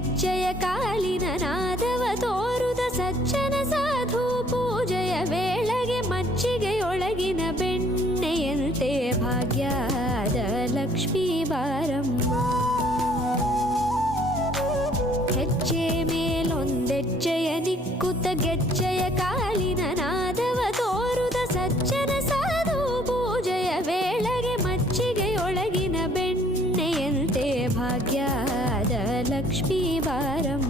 ಗೆಜ್ಜೆಯ ಕಾಲಿನ ನಾದವ ತೋರುದ ಸಜ್ಜನ ಸಾಧು ಪೂಜೆಯ ವೇಳೆಗೆ ಮಜ್ಜಿಗೆಯೊಳಗಿನ ಬೆಣ್ಣೆಯಂತೆ ಭಾಗ್ಯದ ಲಕ್ಷ್ಮೀ ಬಾರಮ್ಮ. ಹೆಜ್ಜೆ ಮೇಲೊಂದೆಜ್ಜೆಯ ನಿಕ್ಕುತ್ತ ಗೆಜ್ಜೆಯ ಕಾಲಿನ ನಾದವ ತೋರುದ ಸಜ್ಜನ ಸಾಧು ಪೂಜೆಯ ವೇಳೆಗೆ ಮಜ್ಜಿಗೆಯೊಳಗಿನ ಬೆಣ್ಣೆಯಂತೆ ಭಾಗ್ಯದ ಲಕ್ಷ್ಮೀ ಬಾರಮ್ಮ.